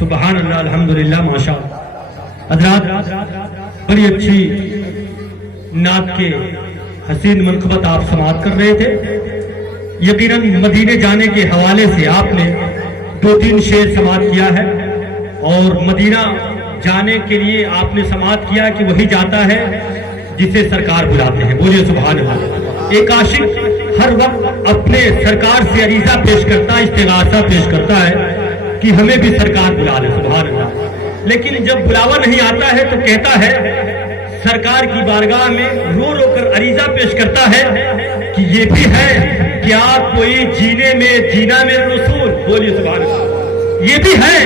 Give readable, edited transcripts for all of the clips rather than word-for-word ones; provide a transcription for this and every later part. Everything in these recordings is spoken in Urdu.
سبحان اللہ، الحمدللہ، ماشاء اللہ۔ حضرات بڑی اچھی نعت کے حسین منقبت آپ سماعت کر رہے تھے۔ یقیناً مدینے جانے کے حوالے سے آپ نے 2-3 شعر سماعت کیا ہے، اور مدینہ جانے کے لیے آپ نے سماعت کیا کہ وہی جاتا ہے جسے سرکار بلاتے ہیں۔ بولیے سبحان اللہ۔ ایک عاشق ہر وقت اپنے سرکار سے عریضہ پیش کرتا ہے، استغاثہ پیش کرتا ہے کہ ہمیں بھی سرکار بلا لے، سبحان اللہ۔ لیکن جب بلاوا نہیں آتا ہے تو کہتا ہے سرکار کی بارگاہ میں رو رو کر عریضہ پیش کرتا ہے کہ یہ بھی ہے کیا کوئی جینے میں جینا میرے رسول، بولیے سبحان اللہ۔ یہ بھی ہے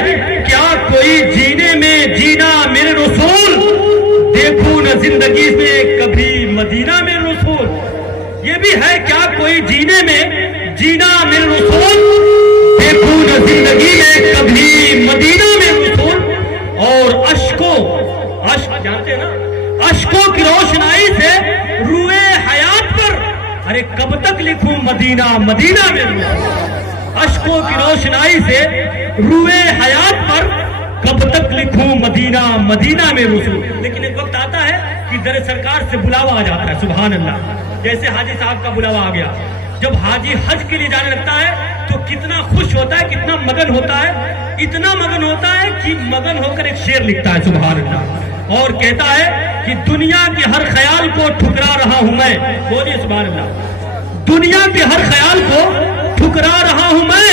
کیا کوئی جینے میں جینا میرے رسول، دیکھوں نہ زندگی میں کبھی مدینہ میں رسول۔ یہ بھی ہے کیا کوئی جینے میں جینا میرے رسول، دیکھوں نہ زندگی میں کبھی مدینہ میں رسول۔ اور اشک جانتے ہیں نا، اشکوں کی روشنائی سے روئے حیات پر، ارے کب تک لکھوں مدینہ مدینہ میں رسول۔ اشکوں کی روشنائی سے روئے حیات پر کب تک لکھوں مدینہ مدینہ میں رسول۔ لیکن ایک وقت آتا ہے کہ در سرکار سے بلاوا آ جاتا ہے، سبحان اللہ۔ جیسے حاجی صاحب کا بلاوا آ گیا، جب حاجی حج کے لیے جانے لگتا ہے تو کتنا خوش ہوتا ہے، کتنا مگن ہوتا ہے، اتنا مگن ہوتا ہے کہ مگن ہو کر ایک شعر لکھتا ہے، سبحان اللہ، اور کہتا ہے کہ دنیا کے ہر خیال کو ٹھکرا رہا ہوں میں، بولیے سبحان اللہ۔ دنیا کے ہر خیال کو ٹھکرا رہا ہوں میں،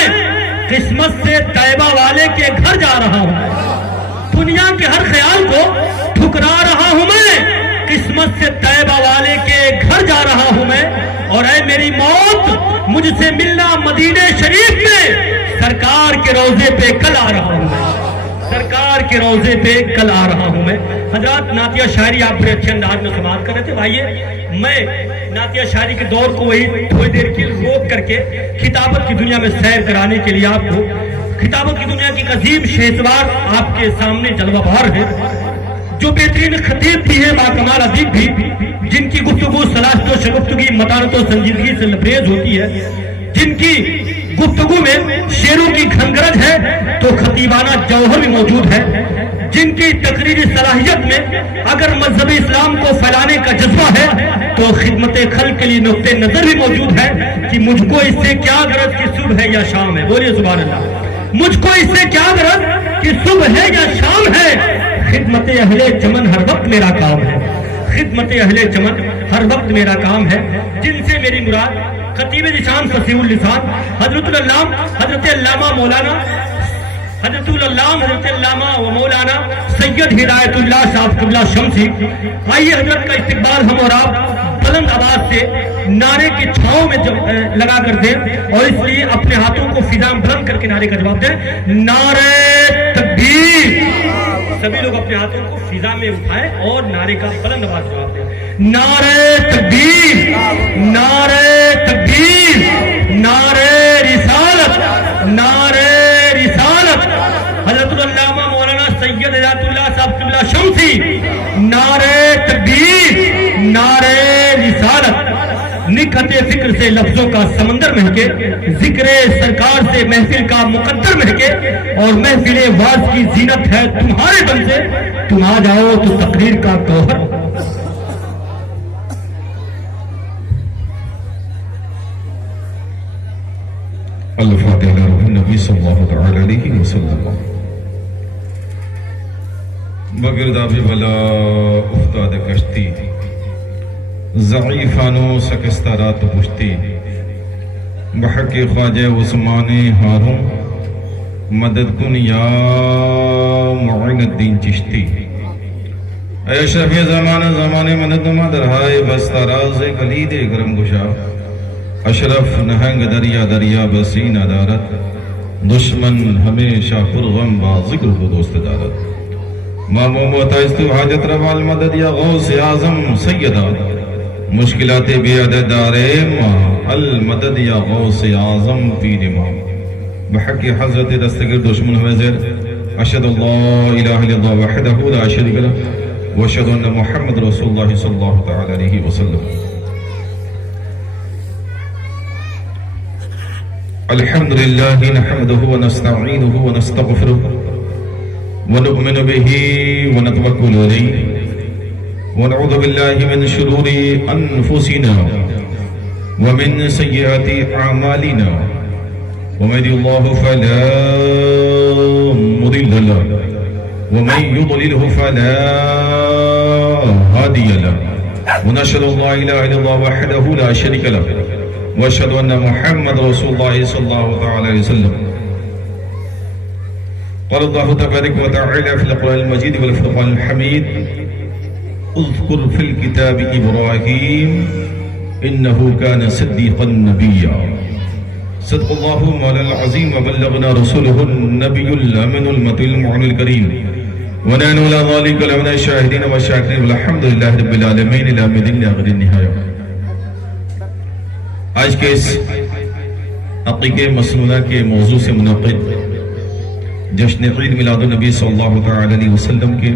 قسمت سے طیبہ والے کے گھر جا رہا ہوں۔ دنیا کے ہر خیال کو ٹھکرا رہا ہوں میں، قسمت سے طیبہ والے کے گھر جا رہا ہوں میں۔ اور اے میری موت، مجھ سے ملنا مدینے شریف میں، سرکار کے روضے پہ کل آ رہا ہوں میں، سرکار کے روضے پہ کل آ رہا ہوں میں۔ حضرات نعتیہ شاعری آپ بڑے اچھے انداز میں سماعت کر رہے تھے۔ بھائیے میں نعتیہ شاعری کے دور کو وہی تھوڑی دیر کی روک کر کے خطابت کی دنیا میں سیر کرانے کے لیے آپ کو خطابت کی دنیا کی عظیم شہسوار آپ کے سامنے جلوہ بہار ہے، جو بہترین خطیب بھی ہے، باکمال ادیب بھی، جن کی گفتگو سلاست و شگفتگی متانت و سنجیدگی سے لبریز ہوتی ہے، جن کی گفتگو میں شعروں کی کھنگرج ہے تو خطیبانہ جوہر بھی موجود ہے، جن کی تقریری صلاحیت میں اگر مذہب اسلام کو پھیلانے کا جذبہ ہے تو خدمت خلق کے لیے نقطہ نظر بھی موجود ہے کہ مجھ کو اس سے کیا غرض کہ صبح ہے یا شام ہے، بولیے سبحان اللہ۔ مجھ کو اس سے کیا غرض کہ صبح ہے یا شام ہے، خدمت اہل چمن ہر وقت میرا کام ہے، خدمت اہل چمن ہر وقت میرا کام ہے۔ جن سے میری مراد خطیب ذیشان فصیح اللسان حضرت العلامہ حضرت علامہ مولانا حضرت العلامہ حضرت علامہ و مولانا سید ہدایت اللہ صاحب قبلہ شمسی۔ آئیے حضرت کا استقبال ہم اور آپ بلند آواز سے نعرے کی چھاؤں میں لگا کر دیں، اور اس لیے اپنے ہاتھوں کو فضا میں بلند کر کے نعرے کا جواب دیں، نعرے تکبیر۔ سبھی لوگ اپنے ہاتھوں کو فضا میں اٹھائیں اور نعرے کا بلند آواز جواب دیں، نعرے تکبیر، نعرے تکبیر، نعرے رسالت، نعرے رسالت۔ حضرت العلامہ مولانا سید ہدایت اللہ صاحب قبلہ شمسی، نعرے تکبیر، نعرے رسالت۔ نکہت فکر سے لفظوں کا سمندر مہکے، ذکر سرکار سے محفل کا مقدر مہکے، اور محفل واز کی زینت ہے تمہارے دم سے، تم آ جاؤ تو تقریر کا گوہر۔ الفاتحہ روح نبی صلی اللہ علیہ وسلم۔ بگرداب بلا افتاد کشتی، ضعیفانو سکستارات پشتی، بحق خواجہ عثمان ہاروں، مدد کن یا معین الدین چشتی۔ اے شفیع زمانہ زمانے مدد درہائے بستاراز کلید گرم گشا، اشرف نہنگ دریا دریا بسین عدارت، دشمن ہمیشہ پرغم با ذکر کو دوست دارت۔ ماموم و تائستو حاجت روا المدد یا غوث اعظم سیدہ، مشکلات بے عدد داریم المدد یا غوث اعظم پیر امام۔ بحق حضرت دستگیر دشمن حضر، اشہد اللہ الہ الا اللہ وحدہ لا شریک لہ واشہد ان محمد رسول اللہ صلی اللہ تعالی علیہ وسلم۔ الحمد للہ نحمده ونستعینه ونستغفره ونؤمن به ونتوكل عليه ونعوذ بالله من شرور أنفسنا ومن سيئات أعمالنا ومن يهده الله فلا مضل له ومن يضلله فلا هادي له ونشهد أن لا إله إلا الله وحده لا شريك له وأشهد أن محمد رسول الله صلى الله عليه وسلم. قال الله تبارك وتعالى في القرآن المجيد والفرقان الحميد اذكر في الكتاب إبراهيم إنه كان صديقا نبيا. صدق الله مولانا العظيم وبلغنا رسوله النبي الأمين المطيع المعين الكريم ونحن على ذلك لمن الشاهدين والشاكرين والحمد لله رب العالمين إلى مدين آخر النهاية. آج کے اس عقیقہ مسنونہ کے موضوع سے منعقد جشن عید میلاد النبی صلی اللہ علیہ وسلم کے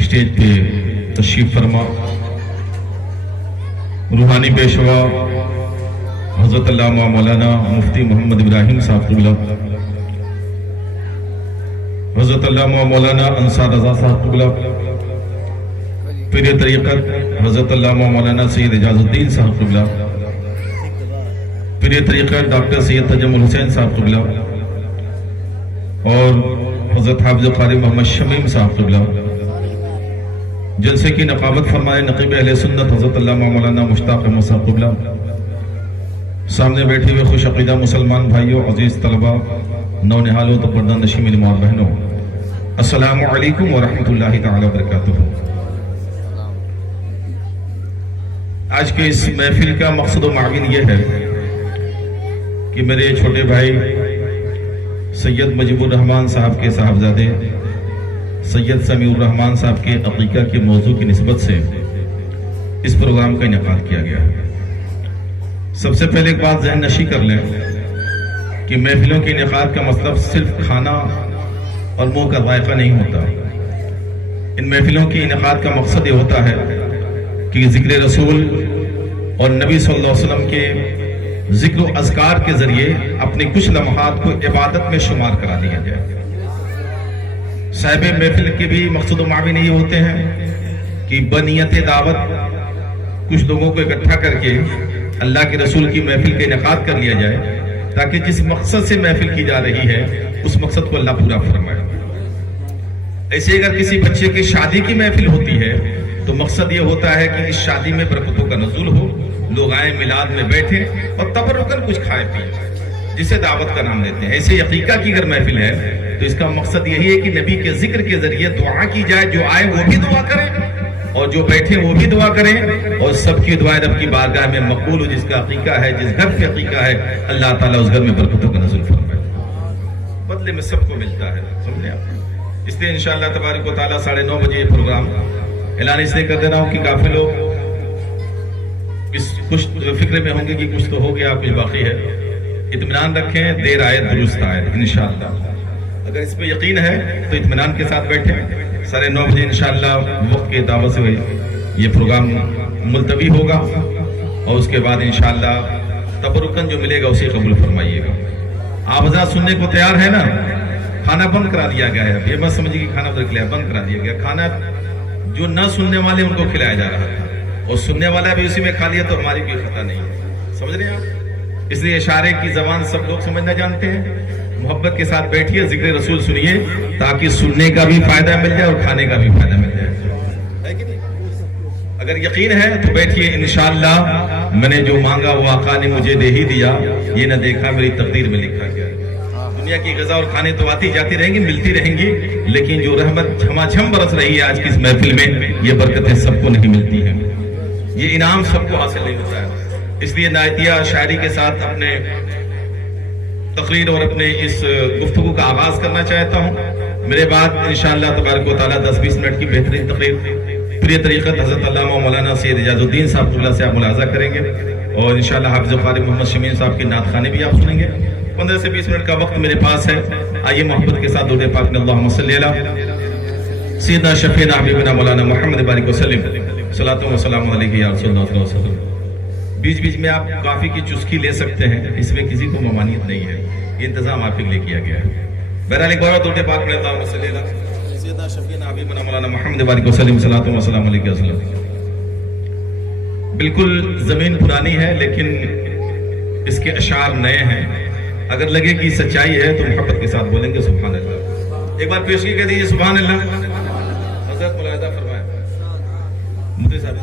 اسٹیج پہ تشریف فرما روحانی پیشوا حضرت علامہ مولانا مفتی محمد ابراہیم صاحب قبلہ، حضرت علامہ مولانا انصار رضا صاحب قبلہ، پیر طریقت حضرت علامہ مولانا سید اعجاز الدین صاحب قبلہ، پیر طریقت ڈاکٹر سید تجمل حسین صاحب قبلہ اور حضرت حافظ قاری محمد شمیم صاحب قبلہ، جلسے کی نقابت فرمائے نقیب اہل سنت حضرت علامہ مولانا مشتاق احمد صاحب قبلہ، سامنے بیٹھے ہوئے خوش عقیدہ مسلمان بھائیوں، عزیز طلبہ، نونہالوں تو پردہ نشین علم اور بہنوں، السلام علیکم ورحمۃ اللہ تعالی وبرکاتہ۔ آج کے اس محفل کا مقصد و معین یہ ہے کہ میرے چھوٹے بھائی سید مجیب الرحمان صاحب کے صاحبزادے سید سمیع الرحمان صاحب کے عقیقہ کے موضوع کی نسبت سے اس پروگرام کا انعقاد کیا گیا ہے۔ سب سے پہلے ایک بات ذہن نشی کر لیں کہ محفلوں کے انعقاد کا مطلب صرف کھانا اور منہ کا ذائقہ نہیں ہوتا۔ ان محفلوں کے انعقاد کا مقصد یہ ہوتا ہے کہ ذکر رسول اور نبی صلی اللہ علیہ وسلم کے ذکر و اذکار کے ذریعے اپنے کچھ لمحات کو عبادت میں شمار کرا دیا جائے۔ صاحب محفل کے بھی مقصد و معانی یہ ہوتے ہیں کہ بنیت دعوت کچھ لوگوں کو اکٹھا کر کے اللہ کے رسول کی محفل کا انعقاد کر لیا جائے تاکہ جس مقصد سے محفل کی جا رہی ہے اس مقصد کو اللہ پورا فرمائے۔ ایسے اگر کسی بچے کی شادی کی محفل ہوتی ہے تو مقصد یہ ہوتا ہے کہ اس شادی میں برکتوں کا نزول ہو، لوگ آئیں میلاد میں بیٹھیں اور تبرکاً کچھ کھائیں پیئیں، جسے دعوت کا نام دیتے ہیں۔ ایسے عقیقہ کی اگر محفل ہے تو اس کا مقصد یہی ہے کہ نبی کے ذکر کے ذریعے دعا کی جائے، جو آئے وہ بھی دعا کریں اور جو بیٹھے وہ بھی دعا کریں اور سب کی دعائیں رب کی بارگاہ میں مقبول ہو۔ جس کا عقیقہ ہے، جس گھر سے عقیقہ ہے، اللہ تعالیٰ اس گھر میں برکتوں کا نزول فرمائے، بدلے میں سب کو ملتا ہے، سمجھے آپ۔ اس لیے انشاءاللہ تبارک و تعالیٰ 9:30 بجے یہ پروگرام اعلان اس لیے کر دے رہا ہوں کہ کافی لوگ اس کچھ فکر میں ہوں گے کہ کچھ تو ہو گیا، کچھ باقی ہے۔ اطمینان رکھیں، دیر آئے درست آئے انشاءاللہ۔ اگر اس پہ یقین ہے تو اطمینان کے ساتھ بیٹھیں۔ 9:30 بجے انشاءاللہ وقت کے دعوت سے یہ پروگرام ملتوی ہوگا اور اس کے بعد انشاءاللہ تبرکاً جو ملے گا اسے قبول فرمائیے گا۔ آپ حضرات سننے کو تیار ہے نا؟ کھانا بند کرا دیا گیا ہے، یہ مت سمجھیے کہ کھانا بند کرا دیا گیا۔ کھانا جو نہ سننے والے ان کو کھلایا جا رہا تھا اور سننے والا بھی اسی میں کھا لیا تو ہماری کوئی خطا نہیں ہے، سمجھ رہے ہیں آپ؟ اس لیے اشارے کی زبان سب لوگ سمجھنا جانتے ہیں۔ محبت کے ساتھ بیٹھیے، ذکر رسول سنیے تاکہ سننے کا بھی فائدہ مل جائے اور کھانے کا بھی فائدہ مل جائے۔ اگر یقین ہے تو بیٹھیے، انشاءاللہ میں نے جو مانگا وہ آقا نے مجھے دے ہی دیا، یہ نہ دیکھا میری تقدیر میں لکھا گیا۔ دنیا کی غذا اور کھانے تو آتی جاتی رہیں گی، ملتی رہیں گی، لیکن جو رحمت جھما برس رہی ہے آج کی اس محفل میں، یہ برکتیں سب کو نہیں ملتی ہیں، یہ انعام سب کو حاصل نہیں ہوتا ہے۔ اس لیے نعتیہ شاعری کے ساتھ اپنے تقریر اور اپنے اس گفتگو کا آغاز کرنا چاہتا ہوں۔ میرے بعد انشاءاللہ تبارک و تعالیٰ 10-20 منٹ کی بہترین تقریر پری طریقت حضرت علامہ مولانا سید اعجاز الدین صاحب قبلہ سے آپ ملاحظہ کریں گے اور انشاءاللہ حافظ قاری محمد شمیم صاحب کی نعت خانے بھی آپ سنیں گے۔ 15 سے 20 منٹ کا وقت میرے پاس ہے، آئیے محبت کے ساتھ درود پاک میں اللہم صلی علی سیدنا شفیعنا حبیبنا مولانا محمد بارک وسلم، صلاۃ و سلام علیہ یا رسول اللہ صلی اللہ علیہ وسلم۔ بیچ بیچ میں آپ کافی کی چسکی لے سکتے ہیں، اس میں کسی کو ممانعت نہیں ہے، یہ انتظام آپ کے لیے کیا گیا ہے۔ بہرحال ایک بار اور درود پاک پڑھیں اللہم صلی علی سیدنا شفیعنا حبیبنا مولانا محمد وعلیہ وسلم صلاۃ و سلام علیہ وسلم. بالکل زمین پرانی ہے لیکن اس کے اشعار نئے ہیں. اگر لگے کہ سچائی ہے تو محبت کے ساتھ بولیں گے سبحان اللہ. ایک بار پیشگی کہہ دیجیے سبحان اللہ. حضرت ملاحظہ فرمائیں. مدری صاحب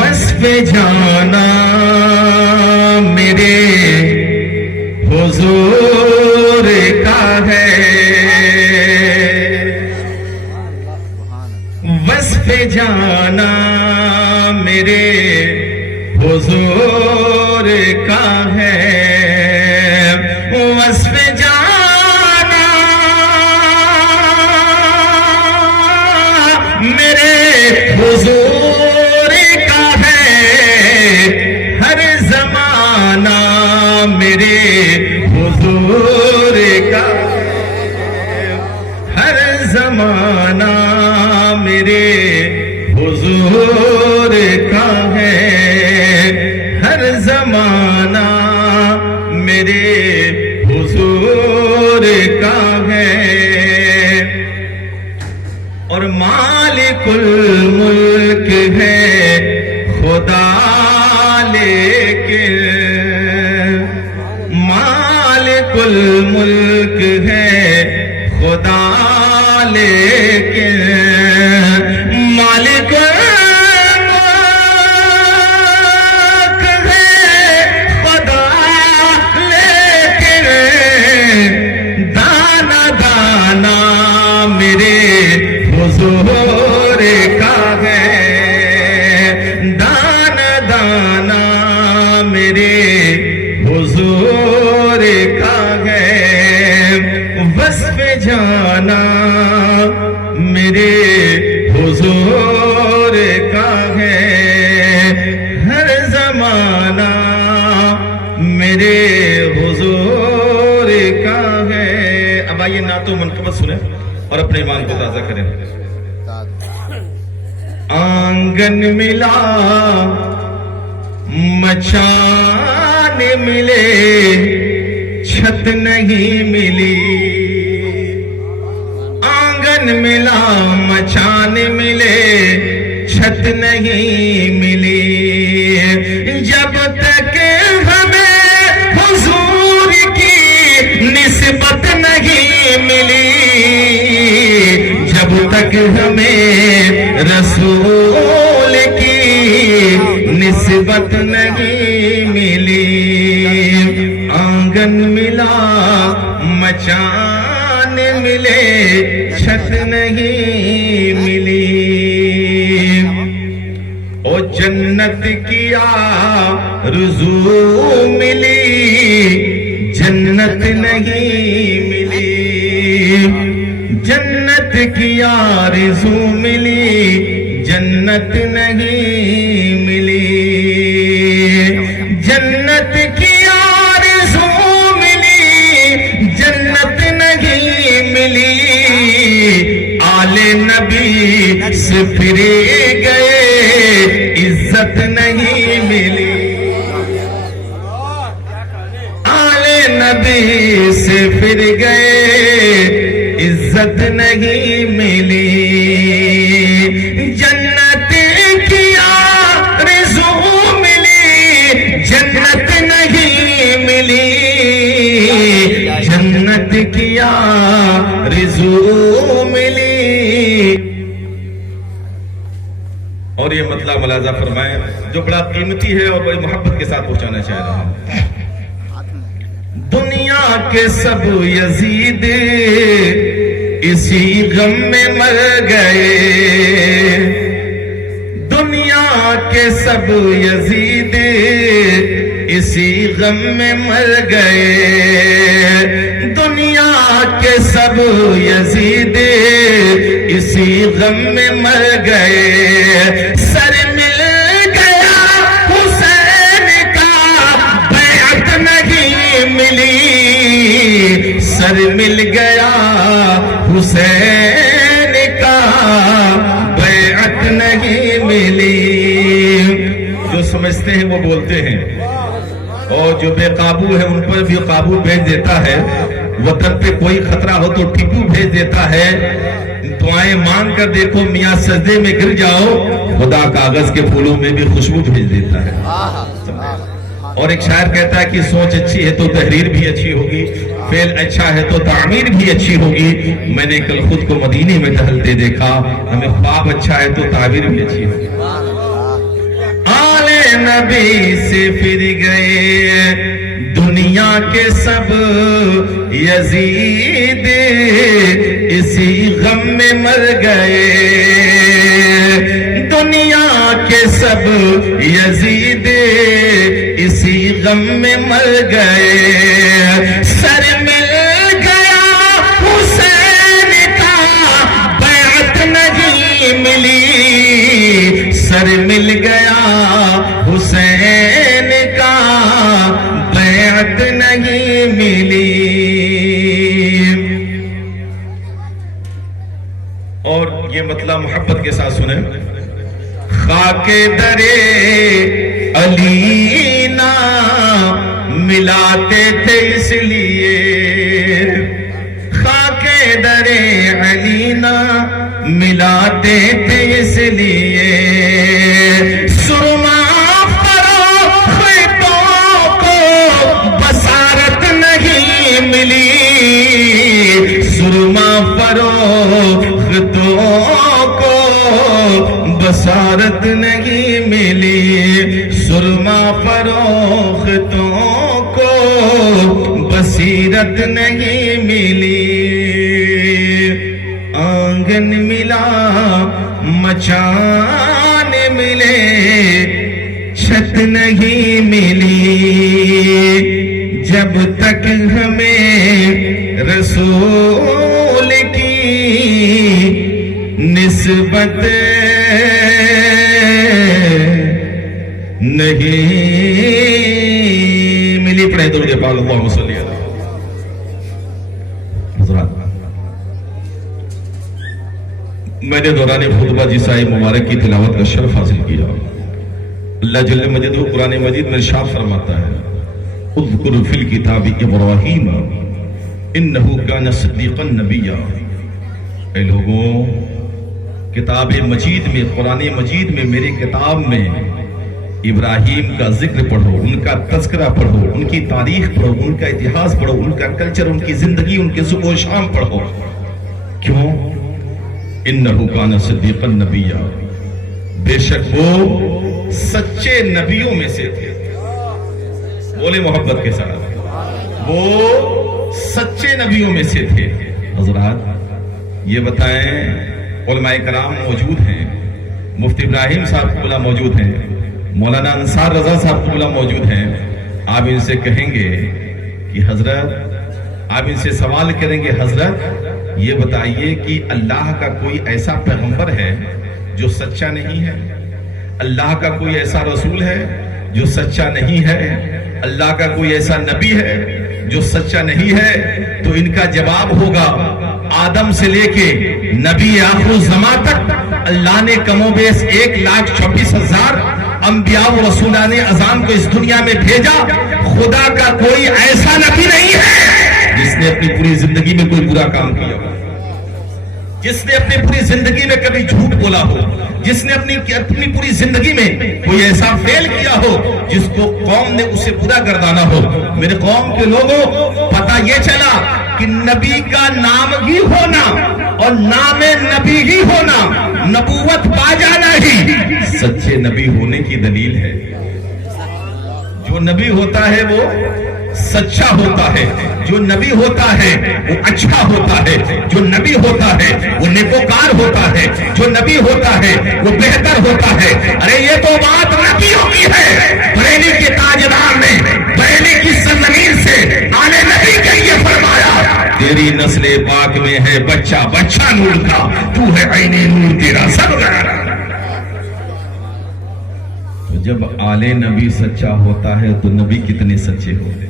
وصف جانا میرے حضور کا ہے, وصف جانا میرے حضور کا ہے, وصف جانا میرے حضور کا ہے, ہر زمانہ میرے حضور کا ہے, ہر زمانہ میرے حضور کا ہے, ہر زمانہ میرے حضور کا ہے. اور مالک الملک ہے خدا لیکن, مالک الملک ہے خدا لیکن, مالک الملک ہے خدا لیکن, دانا دانا میرے حضور کا ہے, دانا دانا میرے حضور کا ہے, وصف جانا میرے حضور کا ہے, ہر زمانہ میرے حضور کا ہے. اب آئیے نعت و منقبت سنیں اور اپنے ایمان کو تازہ کریں. آنگن ملا مچان ملے چھت نہیں ملی, آنگن ملا مچان ملے چھت نہیں ملی, جب تک ہمیں حضور کی نسبت نہیں ملی, جب تک ہمیں رسول کی نسبت نہیں ملی, آنگن ملا مچان ملے چھت نہیں ملی, او جنت کی آرزو ملی جنت نہیں ملی, جنت کی آرزو ملی جنت نہیں ملی, جنت کی آرزو ملی جنت نہیں ملی, آل نبی سے پھر گئے عزت نہیں ملی, آل نبی سے پھر گئے عزت نہیں ملی, جنت کی آرزو ملی جنت نہیں ملی, جنت کی آرزو ملی. اور یہ مطلب ملاحظہ فرمائیں جو بڑا قیمتی ہے اور بڑی محبت کے ساتھ پہنچانا چاہ رہا ہوں. دنیا کے سب یزید اسی غم میں مر گئے, دنیا کے سب یزید اسی غم میں مر گئے, دنیا کے سب یزید اسی غم میں مر گئے, سر مل گیا حسین کا بیعت نہیں ملی, سر مل گیا حسین کا بیعت نہیں ملی. جو سمجھتے ہیں وہ بولتے ہیں, اور جو بے قابو ہے ان پر بھی قابو بھیج دیتا ہے، وطن پہ کوئی خطرہ ہو تو ٹپو بھیج دیتا ہے۔ دعائیں مانگ کر دیکھو میاں سجدے میں گر جاؤ، خدا کاغذ کے پھولوں میں بھی خوشبو بھیج دیتا ہے۔ اور ایک شاعر کہتا ہے کہ سوچ اچھی ہے تو تحریر بھی اچھی ہوگی، فعل اچھا ہے تو تعمیر بھی اچھی ہوگی۔ میں نے کل خود کو مدینے میں ٹہلتے دیکھا، ہمیں خواب اچھا ہے تو تعبیر بھی اچھی ہوگی۔ آلے نبی سے پھر گئے دنیا کے سب یزید، اسی غم میں مر گئے دنیا کے سب یزید، اسی غم میں مر گئے۔ سر مل گیا حسین کا بیعت نہیں ملی، سر مل گیا حسین کا بیعت نہیں ملی۔ اور یہ مطلب محبت کے ساتھ سنیں، خاک درے علی نا ملاتے تھے اس لیے، خاک درے علی نا ملاتے تھے اس لیے، سرما فروختوں کو بصارت نہیں ملی، سرما فروختوں کو بصارت نہیں ملی، سرما فروختوں کو بصیرت نہیں ملی۔ آنگن ملا مچان ملے، چھت نہیں ملی، جب تک ہمیں رسول کی نسبت نہیں ملی۔ پڑھیں درود پاک اللہم صلی اللہ علیہ وسلم۔ حضرات، میں نے دوران خطبہ جس آیت مبارک کی تلاوت کا شرف حاصل کیا، اللہ جل مجدہ قرآن مجید میں ارشاد فرماتا ہے، اذکر فی الکتاب ابراہیم انہ کان صدیقا نبیا۔ اے لوگوں، کتاب مجید میں، قرآن مجید میں، میری کتاب میں ابراہیم کا ذکر پڑھو، ان کا تذکرہ پڑھو، ان کی تاریخ پڑھو، ان کا اتہاس پڑھو، ان کا کلچر، ان کی زندگی، ان کے صبح و شام پڑھو۔ کیوں؟ انہو کان صدیقا نبیا، بے شک وہ سچے نبیوں میں سے تھے۔ بولے محبت کے ساتھ، وہ سچے نبیوں میں سے تھے۔ حضرات یہ بتائیں، علماء کرام موجود ہیں، مفتی ابراہیم صاحب قبلہ موجود ہیں، مولانا انصار رضا صاحب قبلہ موجود ہیں، آپ ان سے کہیں گے کہ حضرت، آپ ان سے سوال کریں گے، حضرت یہ بتائیے کہ اللہ کا کوئی ایسا پیغمبر ہے جو سچا نہیں ہے؟ اللہ کا کوئی ایسا رسول ہے جو سچا نہیں ہے؟ اللہ کا کوئی ایسا نبی ہے جو سچا نہیں ہے؟ تو ان کا جواب ہوگا، آدم سے لے کے نبی آخر الزمان تک اللہ نے کم و بیش 1,26,000 انبیاء و رسولان اعظام کو اس دنیا میں بھیجا۔ خدا کا کوئی ایسا نبی نہیں ہے جس نے اپنی پوری زندگی میں کوئی برا کام کیا ہو، جس نے اپنی پوری زندگی میں کبھی جھوٹ بولا ہو، جس نے اپنی پوری زندگی میں کوئی ایسا فعل کیا ہو جس کو قوم نے اسے برا گردانا ہو۔ میرے قوم کے لوگوں، پتہ یہ چلا کہ نبی کا نام ہی ہونا اور نام نبی ہی ہونا، نبوت پا جانا ہی سچے نبی ہونے کی دلیل ہے۔ جو نبی ہوتا ہے وہ سچا ہوتا ہے، جو نبی ہوتا ہے وہ اچھا ہوتا ہے، جو نبی ہوتا ہے وہ نیکوکار ہوتا ہے، جو نبی ہوتا ہے وہ بہتر ہوتا ہے۔ ارے یہ تو بات نبیوں کی ہے۔ بریلی کے تاجدار نے بریلی کی سرزمین سے آنے نبی کے لیے فرمایا، تیری نسل پاک میں ہے بچہ بچہ نور کا، تو ہے عین نور، تیرا سب غیر۔ تو جب آل نبی سچا ہوتا ہے تو نبی کتنے سچے ہوتے ہیں؟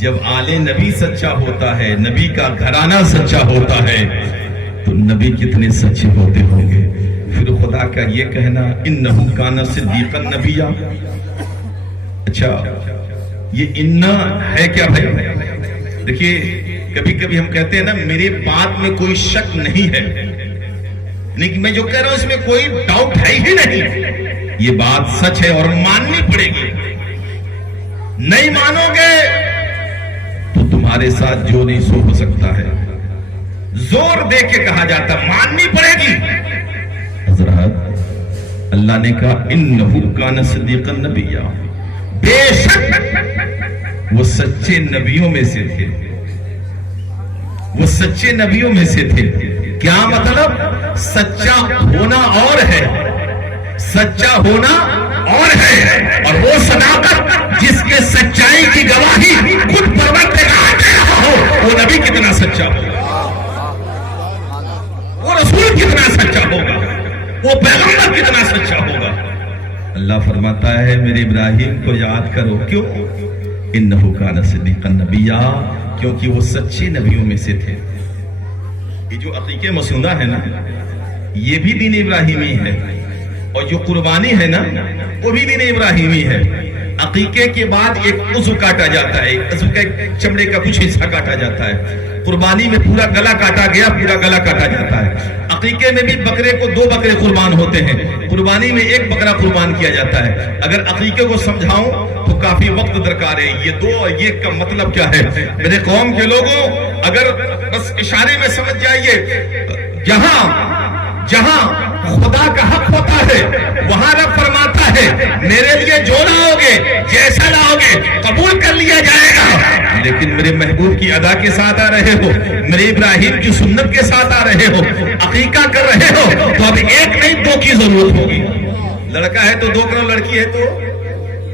جب آل نبی سچا ہوتا ہے، نبی کا گھرانہ سچا ہوتا ہے، تو نبی کتنے سچے ہوتے ہوں گے۔ پھر خدا کا یہ کہنا انہو کان صدیقا نبیا، اچھا یہ انا ہے کیا بھائی؟ دیکھیے کبھی کبھی ہم کہتے ہیں نا میرے بات میں کوئی شک نہیں ہے، لیکن میں جو کہہ رہا ہوں اس میں کوئی ڈاؤٹ ہے ہی نہیں، یہ بات سچ ہے اور ماننی پڑے گی. نہیں مانو گے تو تمہارے ساتھ جو نہیں سو ہو سکتا ہے. زور دے کے کہا جاتا ماننی پڑے گی. حضرات اللہ نے کہا انہو کان صدیقا نبیّا، بے شک وہ سچے نبیوں میں سے تھے، وہ سچے نبیوں میں سے تھے. کیا مطلب؟ سچا ہونا اور ہے، سچا ہونا اور ہے، اور وہ صداقت جس کے سچائی کی گواہی خود پروردگار دے رہا ہو، وہ نبی کتنا سچا ہوگا، وہ رسول کتنا سچا ہوگا، وہ پیغمبر کتنا سچا ہوگا. اللہ فرماتا ہے میرے ابراہیم کو یاد کرو. کیوں؟ انہو کان صدیقا نبیّا، کیونکہ وہ سچے نبیوں میں سے تھے. یہ جو عقیقہ مسنودہ ہے نا یہ بھی دین ابراہیمی ہے، اور جو قربانی ہے نا وہ بھی دین ابراہیمی ہے. عقیقے کے بعد ایک عضو کاٹا جاتا ہے، عضو کا چمڑے کا کچھ حصہ کاٹا جاتا ہے. قربانی میں پورا گلا کاٹا گیا، پورا گلا کاٹا جاتا ہے. عقیقے میں بھی بکرے کو 2 بکرے قربان ہوتے ہیں، قربانی میں 1 بکرا قربان کیا جاتا ہے. اگر عقیقے کو سمجھاؤں تو کافی وقت درکار ہے. یہ 2 اور 1 کا مطلب کیا ہے؟ میرے قوم کے لوگوں اگر بس اشارے میں سمجھ جائیے، جہاں خدا کا حق ہوتا ہے وہاں رب فرماتا ہے میرے لیے جو لاؤ گے جیسا لاؤ گے قبول کر لیا جائے گا. لیکن میرے محبوب کی ادا کے ساتھ آ رہے ہو، میرے ابراہیم کی سنت کے ساتھ آ رہے ہو، عقیقہ کر رہے ہو، تو اب 1 نہیں 2 کی ضرورت ہوگی. لڑکا ہے تو 2 کرو، لڑکی ہے تو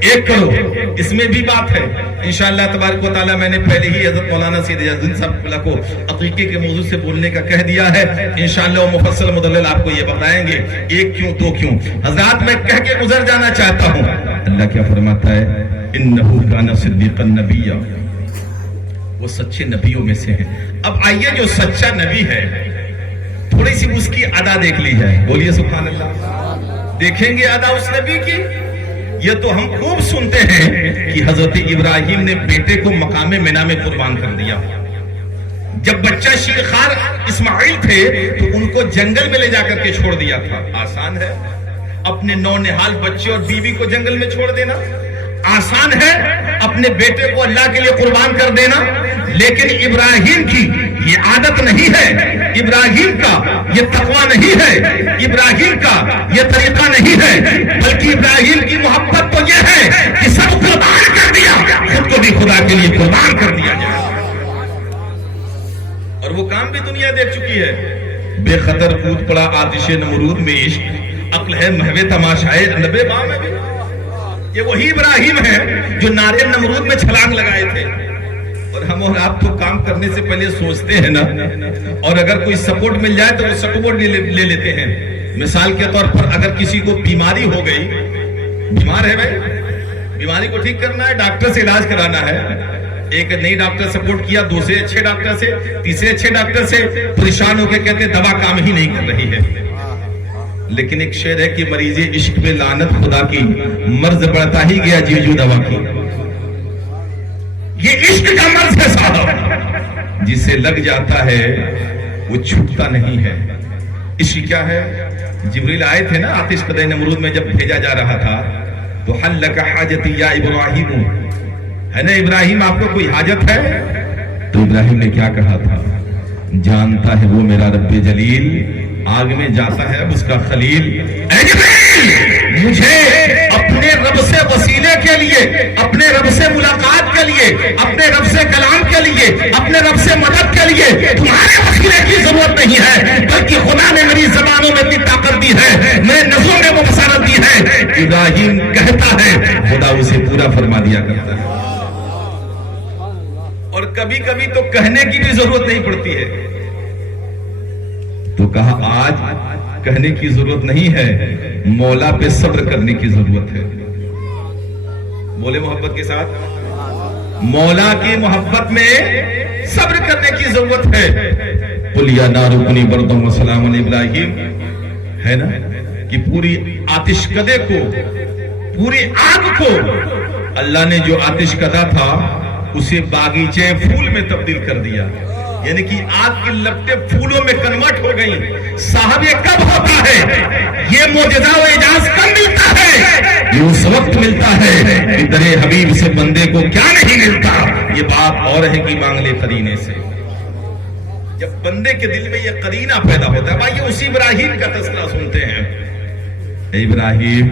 1 کرو. اس میں بھی بات ہے انشاءاللہ تبارک و تعالیٰ. میں نے پہلے ہی حضرت مولانا سید عزیز صاحب کو عقیقے کے موضوع سے بولنے کا کہہ دیا ہے. انشاءاللہ وہ مفصل مدلل آپ کو یہ بتائیں گے 1 کیوں 2 کیوں. حضرات میں کہہ کے گزر جانا چاہتا ہوں. اللہ کیا فرماتا ہے؟ انہو کان صدیقا نبیّا، وہ سچے نبیوں میں سے ہیں. اب آئیے جو سچا نبی ہے تھوڑی سی اس کی ادا دیکھ لی جائے. بولیے سبحان اللہ. دیکھیں گے ادا اس نبی کی. یہ تو ہم خوب سنتے ہیں کہ حضرت ابراہیم نے بیٹے کو مقام منا میں قربان کر دیا. جب بچہ شیرخوار اسماعیل تھے تو ان کو جنگل میں لے جا کر کے چھوڑ دیا تھا. آسان ہے اپنے نونہال بچے اور بیوی کو جنگل میں چھوڑ دینا؟ آسان ہے اپنے بیٹے کو اللہ کے لیے قربان کر دینا؟ لیکن ابراہیم کی یہ عادت نہیں ہے، ابراہیم کا یہ تقویٰ نہیں ہے، ابراہیم کا یہ طریقہ نہیں ہے، بلکہ ابراہیم کی محبت تو یہ ہے کہ سب قربان کر دیا، خود کو بھی خدا کے لیے قربان کر دیا جائے. اور وہ کام بھی دنیا دیکھ چکی ہے. بے خطر کود پڑا آتش نمرود میں عشق، عقل ہے محو تماشائے نبے باں میں بھی. یہ وہی ابراہیم ہے جو نارے نمرود میں چھلانگ لگائے تھے. اور ہم اور آپ تو کام کرنے سے پہلے سوچتے ہیں نا، اور اگر کوئی سپورٹ مل جائے تو وہ سپورٹ لے لیتے ہیں. مثال کے طور پر اگر کسی کو بیماری ہو گئی، بیمار ہے بھائی، بیماری کو ٹھیک کرنا ہے، ڈاکٹر سے علاج کرانا ہے. ایک نئی ڈاکٹر سپورٹ کیا، دوسرے اچھے ڈاکٹر سے، تیسرے اچھے ڈاکٹر سے، پریشان ہو کے کہتے دوا کام ہی نہیں کر رہی ہے. لیکن ایک شعر ہے کہ مریض عشق پہ لعنت خدا کی، مرض بڑھتا ہی گیا جیجو دوا کی. یہ عشق کا مرض ہے صاحب، جسے لگ جاتا ہے وہ چھوٹتا نہیں ہے. عشق کیا ہے؟ جبریل آئے تھے نا آتش قدہ نمرود میں جب بھیجا جا رہا تھا تو حل لک حاجتی یا ابراہیم، ہے نا ابراہیم آپ کو کوئی حاجت ہے؟ تو ابراہیم نے کیا کہا تھا؟ جانتا ہے وہ میرا رب جلیل، آگ میں جاتا ہے اب اس کا خلیل. اے جبریل مجھے اپنے رب سے وسیلے کے لیے، اپنے رب سے ملاقات کے لیے، اپنے رب سے کلام کے لیے، اپنے رب سے مدد کے لیے تمہارے وسیلے کی ضرورت نہیں ہے، بلکہ خدا نے میری زبانوں میں اتنی طاقت دی ہے، میرے نظروں میں وہ بصارت دی ہے. ابراہیم کہتا ہے خدا اسے پورا فرما دیا کرتا ہے. اور کبھی کبھی تو کہنے کی بھی ضرورت نہیں پڑتی ہے. تو کہا آج کہنے کی ضرورت نہیں ہے، مولا پہ صبر کرنے کی ضرورت ہے. بولے محبت کے ساتھ، مولا کی محبت میں صبر کرنے کی ضرورت ہے. قل یا نار کونی بردا وسلام علی ابراہیم، ہے نا کہ پوری آتش کدے کو، پوری آگ کو اللہ نے جو آتش کدا تھا اسے باغیچے پھول میں تبدیل کر دیا، یعنی کہ آگ کی لپٹیں پھولوں میں کنورٹ ہو گئی۔ صاحب یہ کب ہوتا ہے؟ یہ معجزہ و اعجاز کب ملتا ہے؟ یہ اس وقت ملتا ہے کہ درے حبیب سے بندے کو کیا نہیں ملتا۔ یہ بات اور ہے کہ مانگ لے قرینے سے، جب بندے کے دل میں یہ قرینہ پیدا ہوتا ہے۔ بھائی اسی ابراہیم کا تذکرہ سنتے ہیں، اے ابراہیم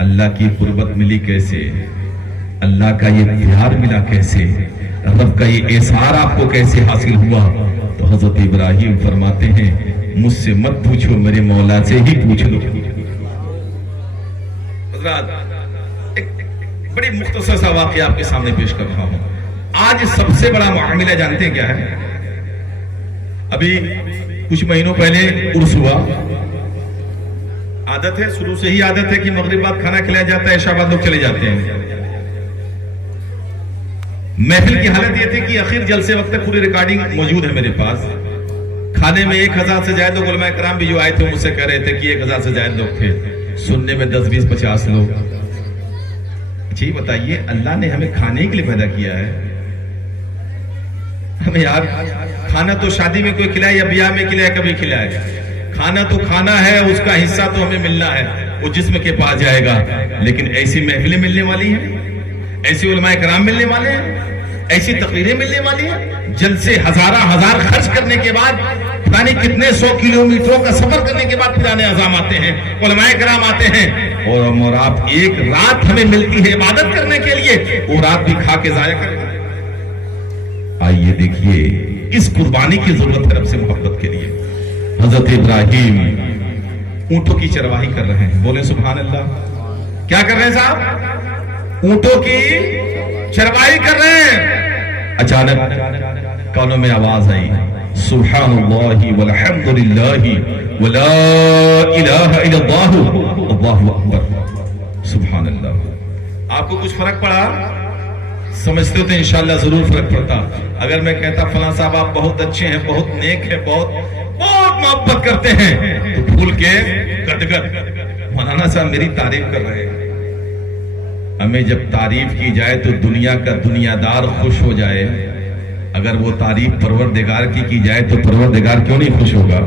اللہ کی قربت ملی کیسے، اللہ کا یہ پیار ملا کیسے، رب کا یہ احسان آپ کو کیسے حاصل ہوا؟ تو حضرت ابراہیم فرماتے ہیں مجھ سے مت پوچھو، میرے مولا سے ہی پوچھ لو۔ حضرات ایک بڑی مختصر سا واقعہ آپ کے سامنے پیش کر رہا ہوں۔ آج سب سے بڑا معاملہ جانتے ہیں کیا ہے؟ ابھی کچھ مہینوں پہلے عرس ہوا۔ عادت ہے، شروع سے ہی عادت ہے کہ مغرب بعد کھانا کھلایا جاتا ہے، عشاء بعد لوگ چلے جاتے ہیں۔ محفل کی حالت یہ تھی کہ آخر جلسے وقت تک پوری ریکارڈنگ موجود ہے میرے پاس۔ کھانے میں 1000 سے زائد لوگ، علماء کرام بھی جو آئے تھے مجھ سے کہہ رہے تھے کہ 1000 سے زائد لوگ تھے، سننے میں 10 20 50 لوگ۔ اچھا یہ بتائیے اللہ نے ہمیں کھانے کے لیے پیدا کیا ہے؟ ہمیں یار کھانا تو شادی میں کوئی کھلائے یا بیاہ میں کھلائے، کبھی کھلائے، کھانا تو کھانا ہے، اس کا حصہ تو ہمیں ملنا ہے، وہ جسم کے پاس جائے گا۔ لیکن ایسی محفلیں ملنے والی ہیں، ایسے علماء کرام ملنے والے ہیں، ایسی تقریریں ملنے والی ہیں، جلسے ہزار خرچ کرنے کے بعد پتہ کتنے 100 کلومیٹروں کا سفر کرنے کے بعد پرانے اعظام آتے ہیں، علماء کرام آتے ہیں، اور آپ ایک رات ہمیں ملتی ہے عبادت کرنے کے لیے، وہ رات بھی کھا کے ضائع کرتے ہیں۔ آئیے دیکھیے اس قربانی کی ضرورت ہے رب سے محبت کے لیے۔ حضرت ابراہیم اونٹوں کی چرواہی کر رہے ہیں، بولیں سبحان اللہ۔ کیا کر رہے ہیں صاحب؟ اونٹوں کی چرواہی کر رہے ہیں۔ اچانک کانوں میں آواز آئی، سبحان اللہ والحمد للہ ولا الہ الا اللہ اللہ اکبر۔ سبحان اللہ۔ آپ کو کچھ فرق پڑا؟ سمجھتے تو انشاءاللہ ضرور فرق پڑتا۔ اگر میں کہتا فلاں صاحب آپ بہت اچھے ہیں، بہت نیک ہیں، بہت محبت کرتے ہیں، تو پھول کے گدگد مولانا صاحب میری تعریف کر رہے ہیں۔ ہمیں جب تعریف کی جائے تو دنیا کا دنیا دار خوش ہو جائے، اگر وہ تعریف پروردگار کی جائے تو پروردگار کیوں نہیں خوش ہوگا؟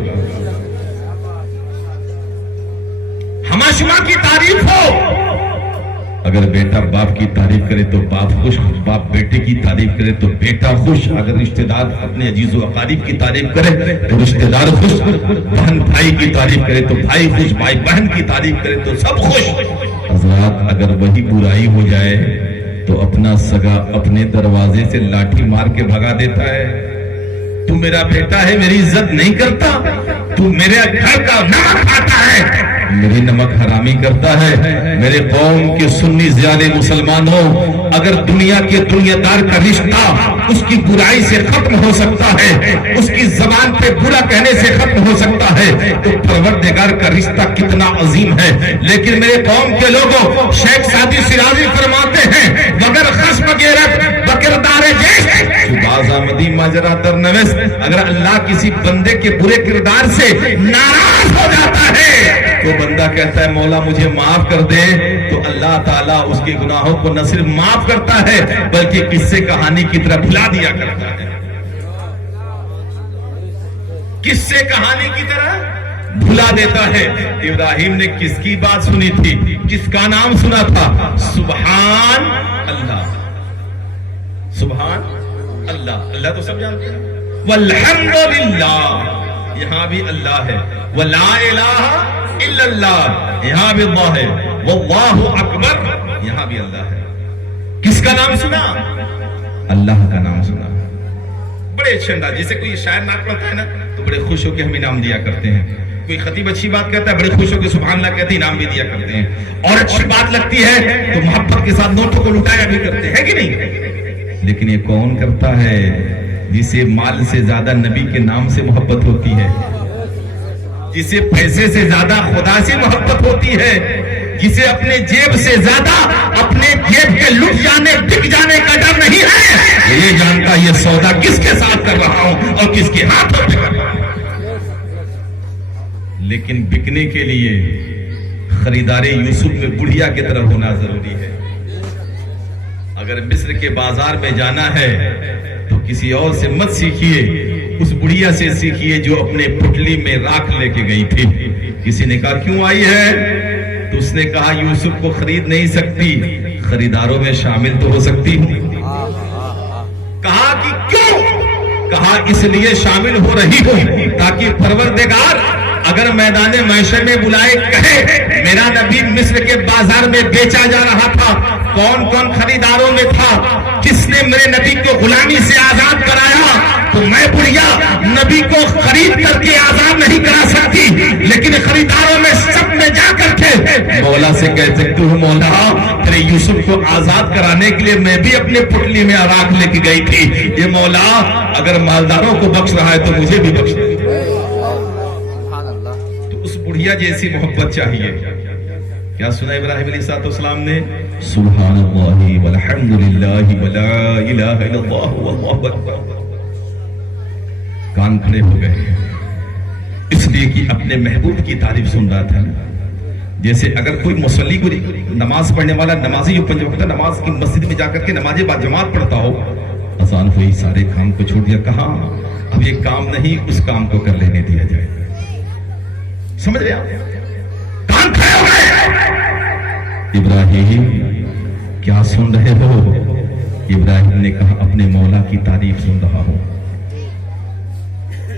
ہما شما کی تعریف ہو، اگر بیٹا باپ کی تعریف کرے تو باپ خوش، باپ بیٹے کی تعریف کرے تو بیٹا خوش، اگر رشتہ دار اپنے عزیز و اقارب کی تعریف کرے تو رشتہ دار خوش، بہن بھائی کی تعریف کرے تو بھائی خوش، بھائی بہن کی تعریف کرے تو سب خوش۔ حضرات اگر وہی برائی ہو جائے تو اپنا سگا اپنے دروازے سے لاٹھی مار کے بھگا دیتا ہے۔ تو میرا بیٹا ہے، میری عزت نہیں کرتا، تو میرے گھر کا نمک کھاتا ہے، میری نمک حرامی کرتا ہے۔ میرے قوم کے سنی زیادہ مسلمانوں، اگر دنیا کے دنیا دار کا رشتہ اس کی برائی سے ختم ہو سکتا ہے، اس کی زبان پہ برا کہنے سے ختم ہو سکتا ہے، تو پروردگار کا رشتہ کتنا عظیم ہے۔ لیکن میرے قوم کے لوگوں، شیخ سعدی شیرازی فرماتے ہیں مگر خشم غیرت بکردار جیش باز آمدی ماجرا در نویس۔ اگر اللہ کسی بندے کے برے کردار سے ناراض ہو جاتا ہے، تو بندہ کہتا ہے مولا مجھے معاف کر دے، تو اللہ تعالیٰ اس کے گناہوں کو نہ صرف معاف کرتا ہے بلکہ قصے کہانی کی طرح بھلا دیا کرتا ہے۔ قصے کہانی کی طرح بھلا دیتا ہے۔ ابراہیم نے کس کی بات سنی تھی؟ کس کا نام سنا تھا؟ سبحان اللہ، سبحان اللہ۔ اللہ تو سب جانتے ہیں۔ والحمدللہ، یہاں بھی اللہ ہے۔ ولا الہ الا اللہ، یہاں بھی اللہ ہے۔ واللہ اکبر، یہاں بھی اللہ ہے۔ کس کا نام سنا؟ اللہ کا نام سنا۔ بڑے اچھے انداز، جیسے کوئی شاعر نعت پڑھتا ہے نا تو بڑے خوش ہو کے ہم انعام دیا کرتے ہیں، کوئی خطیب اچھی بات کہتا ہے بڑے خوش ہو کے سبحان اللہ کہتے ہیں، انعام بھی دیا کرتے ہیں، اور اچھی بات لگتی ہے تو محبت کے ساتھ نوٹوں کو لٹایا بھی کرتے ہیں، کہ نہیں؟ لیکن یہ کون کرتا ہے جسے مال سے زیادہ نبی کے نام سے محبت ہوتی ہے، جسے پیسے سے زیادہ خدا سے محبت ہوتی ہے، جسے اپنے جیب سے زیادہ اپنے جیب کے لٹ جانے بک جانے کا ڈر نہیں ہے، یہ جانتا یہ سودا کس کے ساتھ کر رہا ہوں اور کس کے ہاتھوں پہ کر رہا ہوں۔ لیکن بکنے کے لیے خریدار یوسف میں بڑھیا کی طرح ہونا ضروری ہے۔ اگر مصر کے بازار میں جانا ہے تو کسی اور سے مت سیکھیے، اس بڑھیا سے سیکھیے جو اپنے پٹلی میں راکھ لے کے گئی تھی۔ کسی نے کہا کیوں آئی ہے؟ تو اس نے کہا یوسف کو خرید نہیں سکتی، خریداروں میں شامل تو ہو سکتی ہوں۔ کہا کہ کیوں؟ کہا اس لیے شامل ہو رہی ہوں تاکہ پروردگار اگر میدان محشر میں بلائے کہے میرا نبی مصر کے بازار میں بیچا جا رہا تھا، کون کون خریداروں میں تھا، کس نے میرے نبی کو غلامی سے آزاد کرایا، تو میں بڑھیا نبی کو خرید کر کے آزاد نہیں کرا سکتی، لیکن خریداروں میں سب میں جا کر کے مولا سے کہہ سکتی ہوں مولا تیرے یوسف کو آزاد کرانے کے لیے میں بھی اپنے پٹلی میں راکھ لے کے گئی تھی، یہ مولا اگر مالداروں کو بخش رہا ہے تو مجھے بھی بخش دے۔ تو اس بڑھیا جیسی محبت چاہیے۔ کیا سنا ابراہیم علیہ السلام نے؟ سبحان اللہ والحمد للہ ولا الہ الا اللہ واللہ اکبر۔ کان کھڑے ہو گئے اس لیے کہ اپنے محبوب کی تعریف سن رہا تھا۔ جیسے اگر کوئی مصلی کو نماز پڑھنے والا نمازی جو 5 وقتہ نماز کی مسجد میں جا کر کے نماز با جماعت پڑھتا ہو، اذان ہوئی سارے کام کو چھوڑ دیا، کہاں اب یہ کام نہیں اس کام کو کر لینے دیا جائے۔ سمجھ رہے آپ؟ کان کھڑے ہو گئے۔ ابراہیم کیا سن رہے ہو؟ ابراہیم نے کہا اپنے مولا کی تعریف سن رہا ہوں۔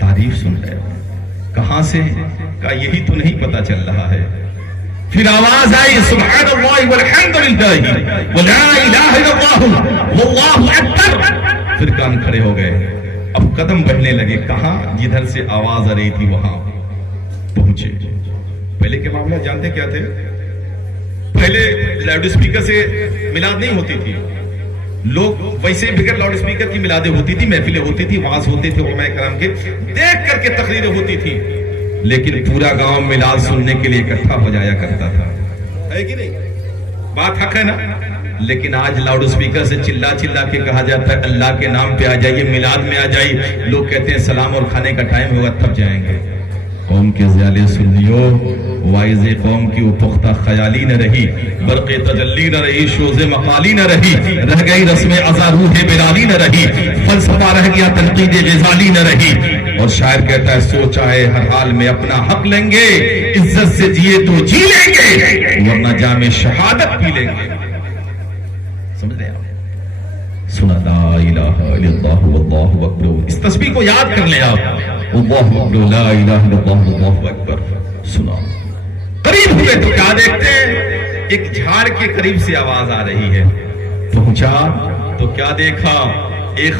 تعریف سن رہے ہو؟ کہاں سے؟ کہا یہی تو نہیں پتا چل رہا ہے۔ پھر آواز آئی سبحان اللہ والحمد للہ ولا الہ الا اللہ واللہ اکبر۔ پھر کان کھڑے ہو گئے، اب قدم بڑھنے لگے، کہاں جدھر سے آواز آ رہی تھی وہاں پہنچے۔ پہلے کے معاملہ جانتے کیا تھے؟ پہلے لاؤڈ اسپیکر سے میلاد نہیں ہوتی تھی، لوگ ویسے بغیر لاؤڈ اسپیکر کی میلادیں ہوتی تھی، محفلیں ہوتی تھی، وعظ ہوتے تھے علماء کرام کے، دیکھ کر کے تقریریں ہوتی تھی، لیکن پورا گاؤں میلاد سننے کے لیے اکٹھا ہو جایا کرتا تھا، ہے کہ نہیں؟ بات حق ہے نا؟ لیکن آج لاؤڈ اسپیکر سے چلا چلا کے کہا جاتا ہے اللہ کے نام پہ آ جائیے، میلاد میں آ جائیے، لوگ کہتے ہیں سلام اور کھانے کا ٹائم ہوگا تب جائیں گے۔ قوم کے زیالے سنیو، وائز قوم کی وہ پختہ خیالی نہ رہی، برق تجلی نہ رہی، شوز مقالی نہ رہی، رہ گئی رسم ازا روح بلالی نہ رہی، فلسفہ رہ گیا تنقید غزالی نہ رہی۔ اور شاعر کہتا ہے سوچا ہے ہر حال میں اپنا حق لیں گے، عزت سے جیے تو جی لیں گے ورنہ جام شہادت پی لیں گے۔ سمجھ رہے آپ؟ سنا لا الہ الا اللہ واللہ اکبر، اس تسبیح کو یاد کر لیں آپ، اللہ اکبر لا الہ الا اللہ واللہ اکبر۔ سنا قریب ہوئے تو کیا دیکھتے ہیں؟ ایک جھاڑ کے قریب سے آواز آ رہی ہے، پہنچا تو کیا دیکھا؟ ایک